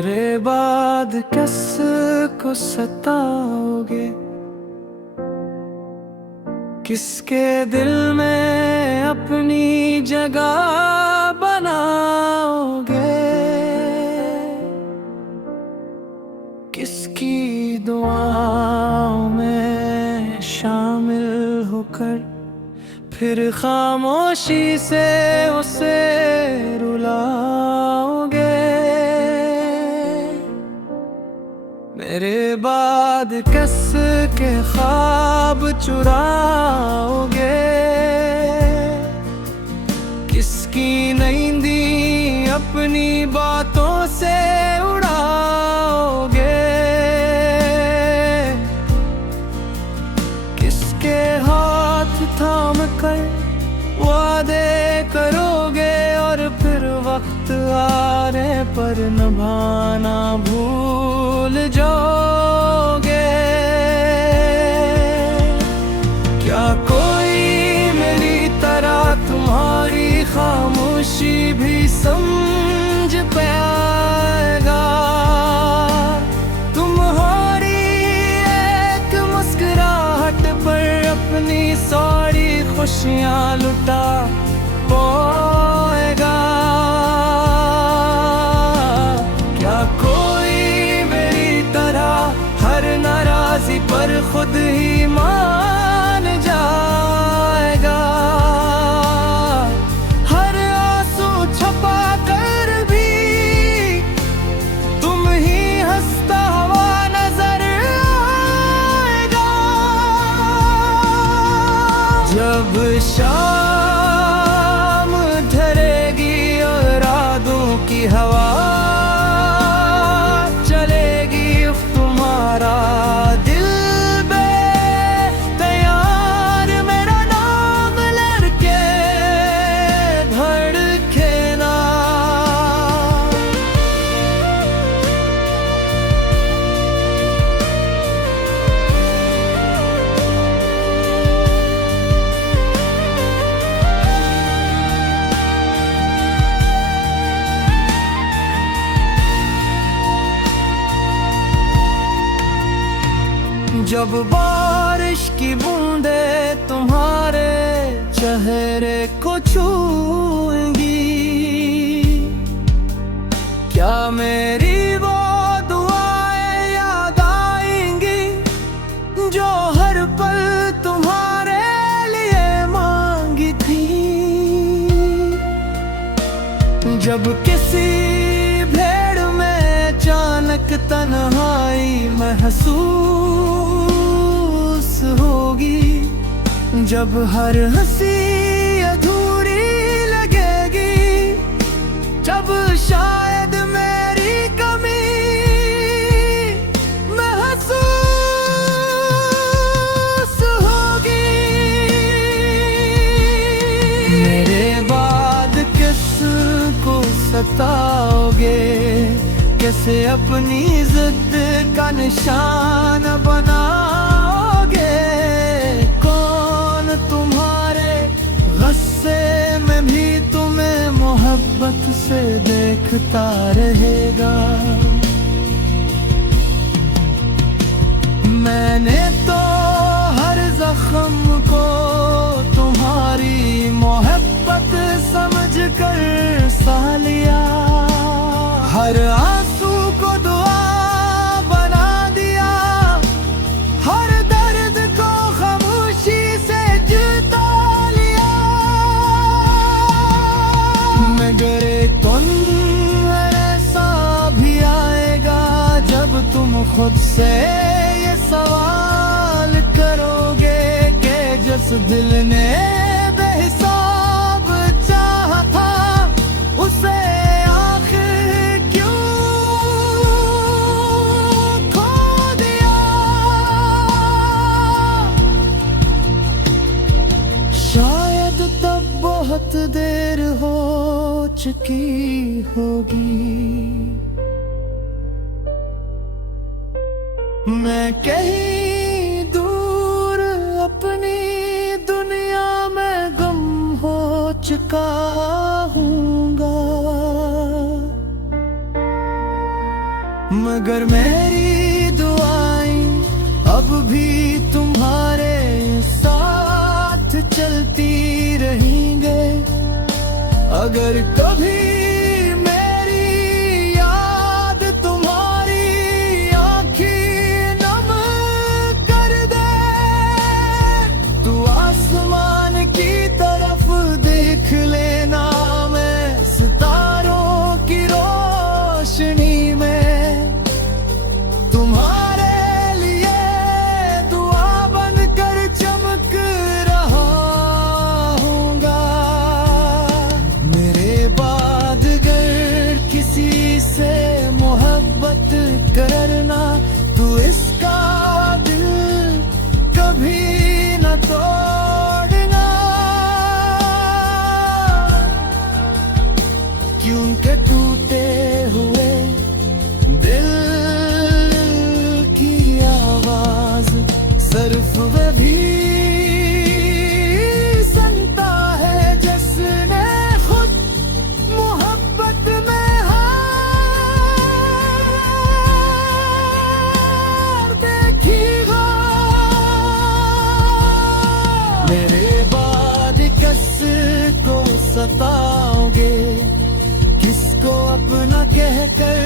मेरे बाद किस को सताओगे, किसके दिल में अपनी जगह बनाओगे, किसकी दुआओं में शामिल होकर फिर खामोशी से उसे रुलाओगे। मेरे बाद किसके ख्वाब चुराओगे, किसकी नींदी अपनी बातों से उड़ाओगे, किसके हाथ थाम कर वादे करोगे और फिर वक्त आने पर निभाना भूल जाओगे। क्या कोई मेरी तरह तुम्हारी खामोशी भी समझ पाएगा, तुम्हारी एक मुस्कुराहट पर अपनी सारी खुशियाँ लुटा पाएगा। क्या कोई मेरी तरह हर नाराजी पर खुद ही मान जाएगा, हर आंसू छुपा कर भी तुम ही हंसता हुआ नजर आएगा। जब शाम ढलेगी और रातों की हवा चलेगी, तुम्हारा दिल बेतैयार मेरा नाम लड़के धड़केना। जब बारिश की बूंदे तुम्हारे चेहरे को छूएंगी, क्या मेरी वो दुआएं याद आएंगी जो हर पल तुम्हारे लिए मांगी थी। जब किसी भेड़ में अचानक तन्हाई महसूस होगी, जब हर हंसी अधूरी लगेगी, जब शायद मेरी कमी महसूस होगी। मेरे बाद किस को सताओगे, कैसे अपनी जिद का निशान बनाओगे, कौन तुम्हारे गुस्से में भी तुम्हें मोहब्बत से देखता रहेगा। मैंने तो हर जख्म को तुम्हारी मोहब्बत समझकर सह लिया, हर आंसू को दुआ बना दिया, हर दर्द को खामोशी से जुटा लिया। मगर तुम्हें ऐसा भी आएगा जब तुम खुद से ये सवाल करोगे कि जिस दिल ने बेहिसाब चाहा था उसे शायद तब बहुत देर हो चुकी होगी। मैं कहीं दूर अपनी दुनिया में गुम हो चुका हूँगा। मगर मेरी दुआएं अब भी तुम्हारे साथ चलती रहेंगे। अगर कभी करना तू इसका दिल कभी न तोड़ना, क्योंकि टूटे हुए दिल की आवाज सिर्फ वह भी सुनता है जिसने खुद मोहब्बत में सताओगे। किसको अपना कहकर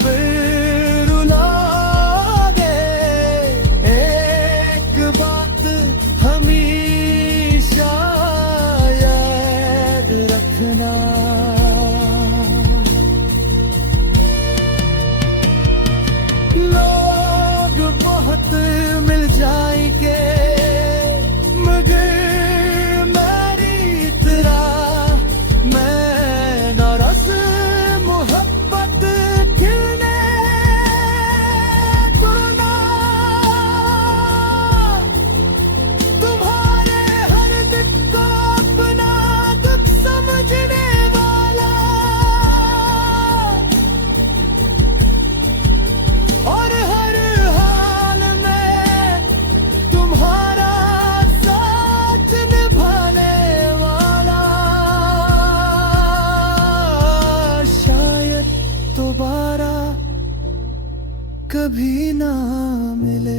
फिर रुलाओगे। एक बात हमेशा याद रखना, लोग बहुत मिल जाएंगे मगर कभी ना मिले।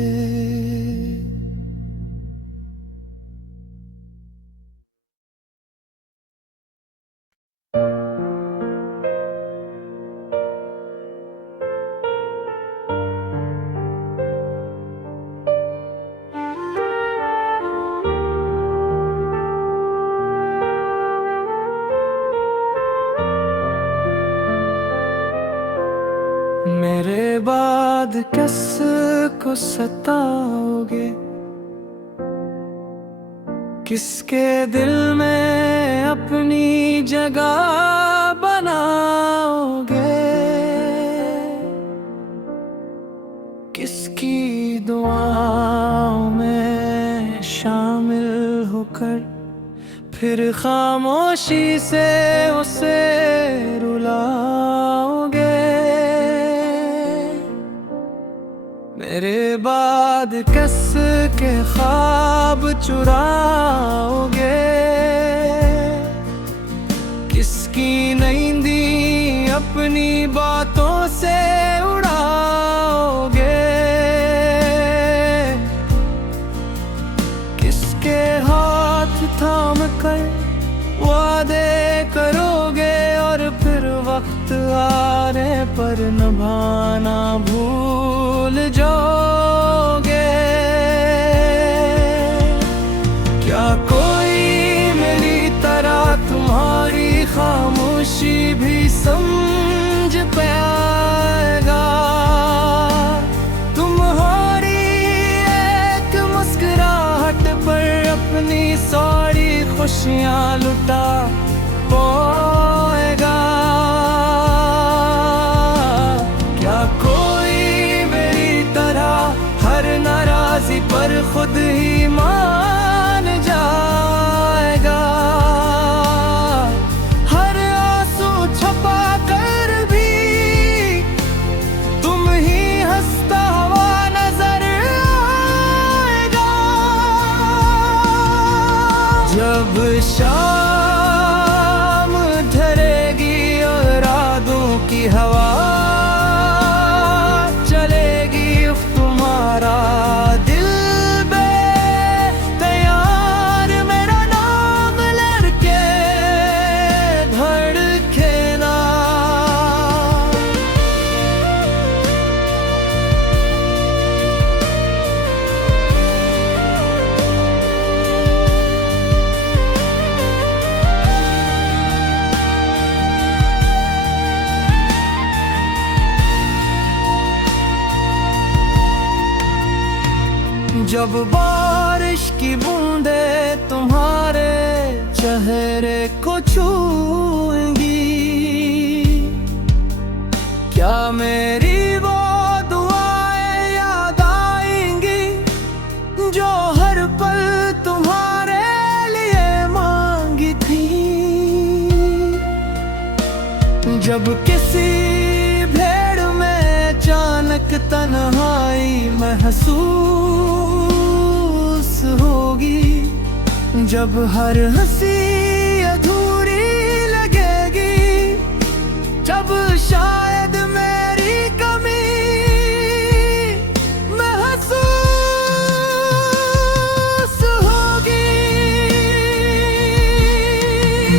मेरे बाद किसको सताओगे। किसके दिल में अपनी जगह बनाओगे। किसकी दुआओं में शामिल होकर फिर खामोशी से उसे रुलाओगे। मेरे बाद किसके ख्वाब चुराओगे। किसकी नींदी अपनी बातों से उड़ाओगे। किसके हाथ थाम कर वादे करोगे और फिर वक्त आने पर निभाना भूल जाओगे। क्या कोई मेरी तरह तुम्हारी खामोशी भी समझ पाएगा। तुम्हारी एक मुस्कुराहट पर अपनी सारी खुशियाँ लुटा पाएगा। क्या कोई मेरी तरह हर नाराजी पर खुद ही मान जाएगा। हर आंसू छुपा कर भी तुम ही हंसता हुआ नजर आएगा। जब शाम जब बारिश की बूंदे तुम्हारे चेहरे को छूएंगी, क्या मेरी वो दुआएं याद आएंगी जो हर पल तुम्हारे लिए मांगी थी। जब किसी भीड़ में अचानक तन्हाई महसूस होगी, जब हर हंसी अधूरी लगेगी, जब शायद मेरी कमी महसूस होगी।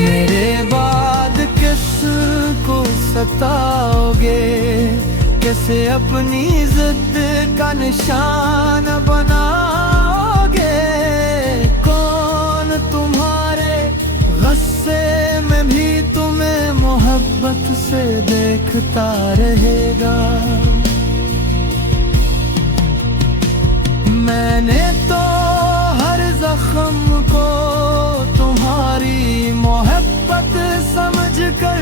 मेरे बाद किसको सताओगे, कैसे अपनी जिद का निशान बनाओगे, कौन तुम्हारे गुस्से में भी तुम्हें मोहब्बत से देखता रहेगा। मैंने तो हर जख्म को तुम्हारी मोहब्बत समझकर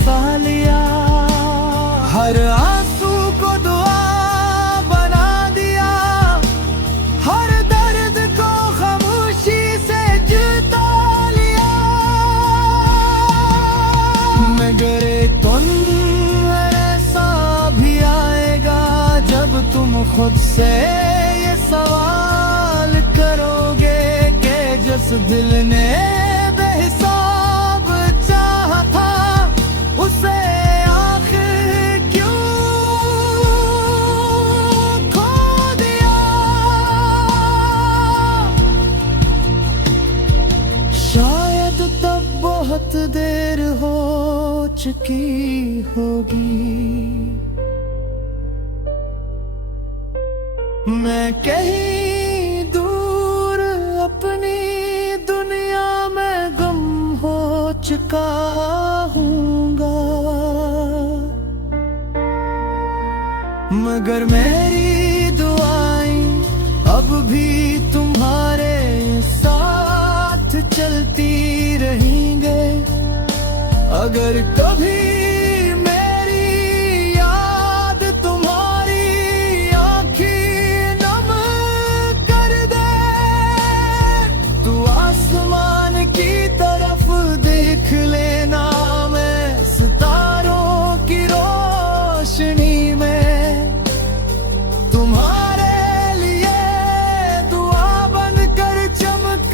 सह लिया, हर आंसू को दुआ बना दिया, हर दर्द को खामोशी से जुटा लिया। मगर ऐसा भी आएगा जब तुम खुद से ये सवाल करोगे कि जिस दिल ने बेहिसाब चाहा था उसे शायद तब बहुत देर हो चुकी होगी। मैं कहीं दूर अपनी दुनिया में गुम हो चुका हूँगा, मगर मेरी दुआएं अब भी तुम्हारे चलती रहेंगे। अगर कभी मेरी याद तुम्हारी आँखें नम कर दे, तू आसमान की तरफ देख लेना, मैं सितारों की रोशनी में तुम्हारे लिए दुआ बनकर चमक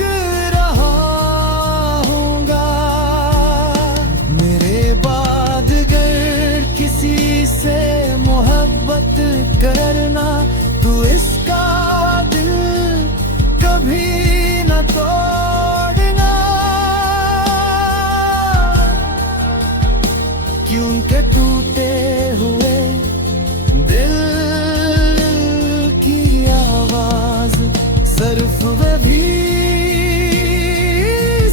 करना। तू इसका दिल कभी न तोड़ना, क्योंकि टूटे हुए दिल की आवाज सिर्फ वे भी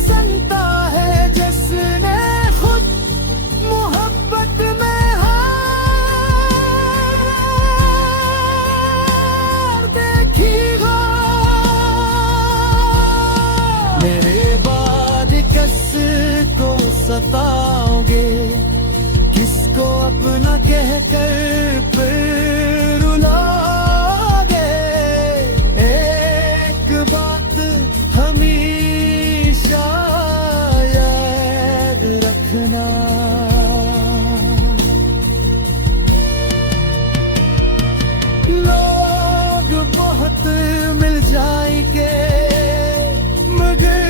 सुनता है जिसने खुद मोहब्बत में किसको सताओगे, किसको अपना कहकर फिर रुलाओगे। एक बात हमेशा याद रखना, लोग बहुत मिल जाएंगे मगर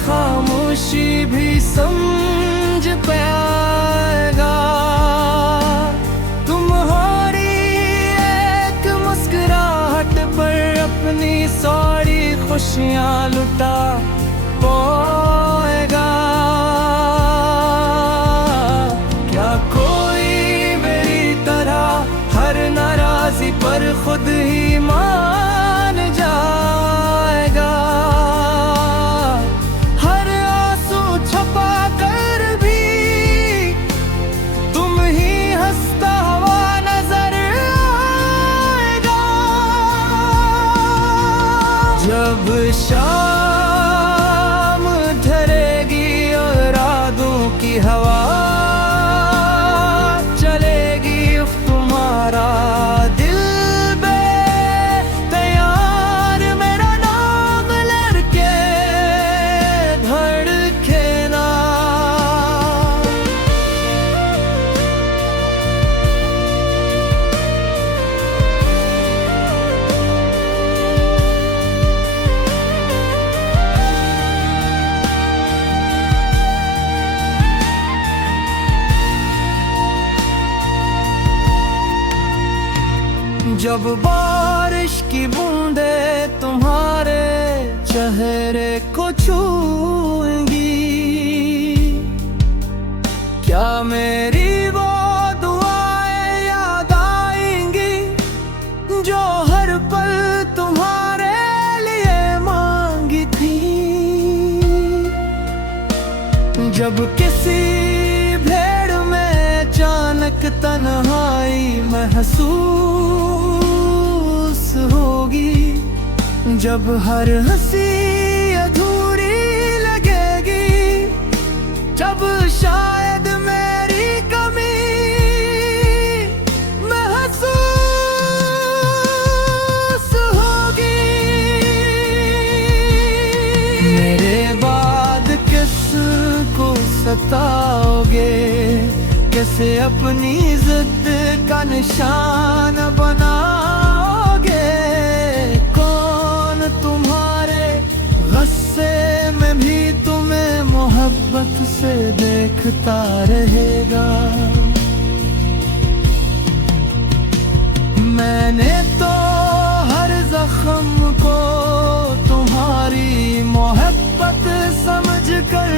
खामोशी भी समझ पाएगा। तुम्हारी एक खुशियाँ लुटा पाएगा। क्या कोई मेरी तरह हर नाराजी पर खुद ही मान जाएगा? हर आंसू छुपा कर भी तुम ही हंसता हुआ नजर आएगा। जब शाम ढलेगी और रातों की हवा चलेगी, तुम्हारा दिल बेतैयार मेरा नाम लड़के धड़केना। जब बारिश की बूंदे तुम्हारे चेहरे को छूएंगी, क्या मेरी वो दुआएं याद आएंगी जो हर पल तुम्हारे लिए मांगी थी? जब किसी भेड़ में अचानक तन्हाई महसूस होगी, जब हर हंसी अधूरी लगेगी, जब शायद मेरी कमी महसूस होगी, मेरे बाद किसको सताओगे? कैसे अपनी जिद का निशान बनाओगे? कौन तुम्हारे गुस्से में भी तुम्हें मोहब्बत से देखता रहेगा? मैंने तो हर जख्म को तुम्हारी मोहब्बत समझकर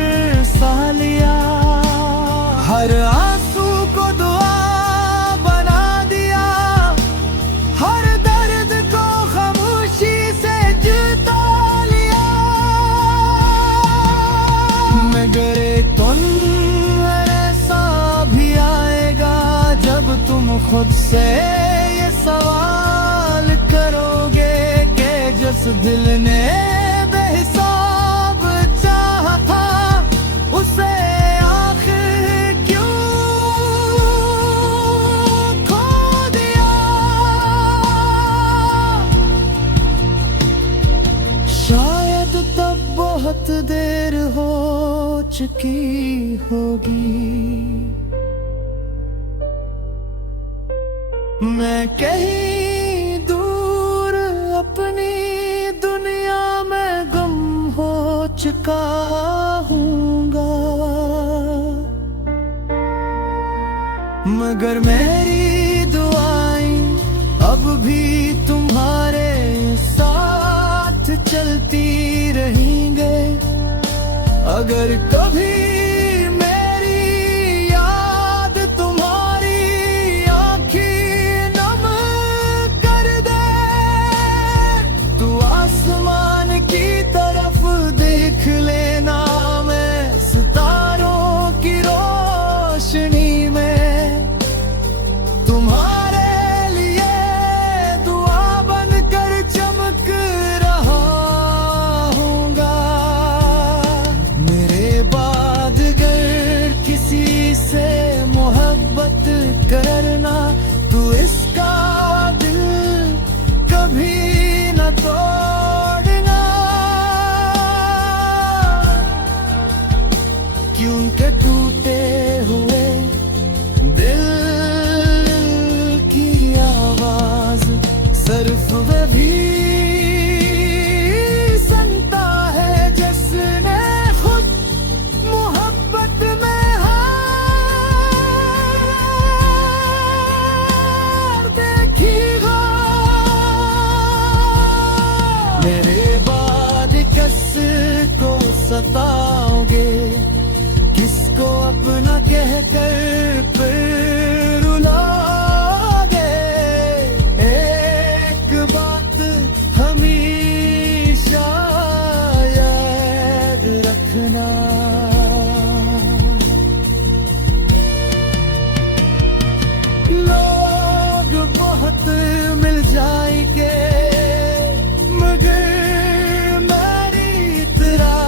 सह लिया, हर आंसू को दुआ बना दिया, हर दर्द को खामोशी से जुटा लिया। मगर तुम ऐसा भी आएगा जब तुम खुद से ये सवाल करोगे कि जिस दिल ने बेहिसाब चाहा था उसे शायद तब बहुत देर हो चुकी होगी। मैं कहीं दूर अपनी दुनिया में गुम हो चुका हूँगा, मगर मेरी दुआएं अब भी तुम्हारे चलती रहेंगे। अगर कभी मेरी याद तुम्हारी आँखें नम कर दे, तो आसमान की तरफ देख लेना, मैं सितारों की रोशनी में तुम्हारे लिए दुआ बनकर चमक करना। तू इसका दिल कभी न तोड़ना, क्योंकि टूटे हुए दिल की आवाज सिर्फ वे भी सुनता है जिसने खुद मोहब्बत में मेरे बाद देखना। लोग बहुत मिल जाएंगे मगर मेरी तरह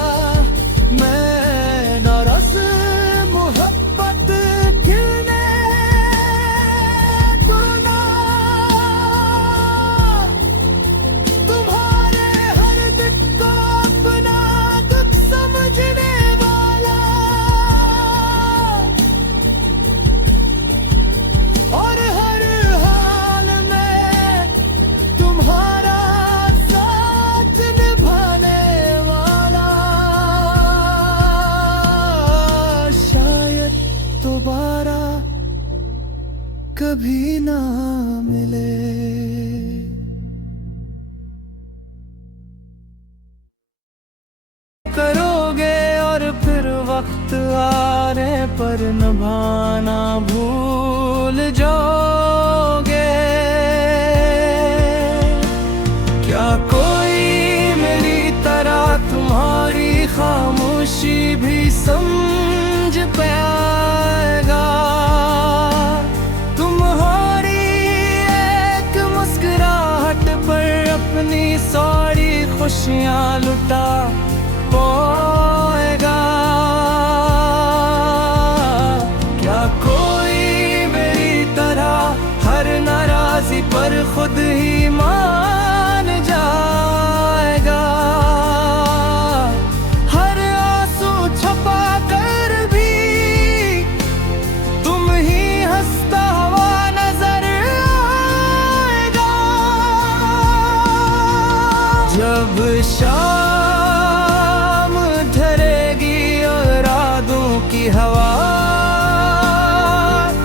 मैं नाराज मोहब्बत खिलने दूंगा। तुम्हारे हर दिल को अपना दुख समझने वाला और हर हाल में तुम्हारा साथ निभाने वाला। शायद दोबारा कभी ना मिले। करोगे और फिर वक्त आने पर निभाना भूल जाओगे। क्या कोई मेरी तरह तुम्हारी खामोशी भी समझ पाएगा? तुम्हारी एक मुस्कुराहट पर अपनी सारी खुशियाँ लुटा पाएगा। क्या कोई मेरी तरह हर नाराजी पर खुद ही मान जाएगा? हर आंसू छुपा कर भी तुम ही हंसता हुआ नजर आएगा। जब शाम ढलेगी और रातों की हवा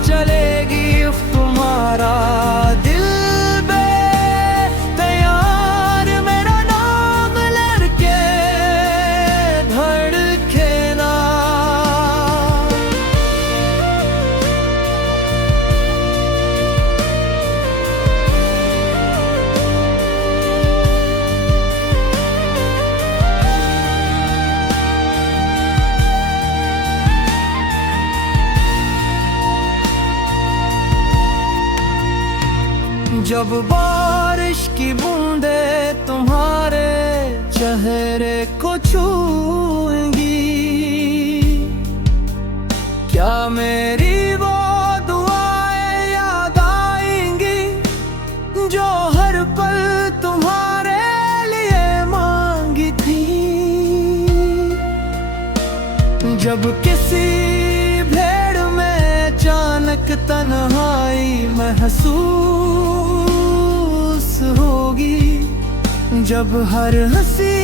चलेगी, तुम्हारा दिल बेतैयार मेरा नाम लड़के धड़केना। जब बारिश की बूंदे तुम्हारे चेहरे को छूएंगी, क्या मेरी वो दुआएं याद आएंगी जो हर पल तुम्हारे लिए मांगी थी? जब किसी भेड़ में अचानक तन्हाई महसूस होगी, जब हर हंसी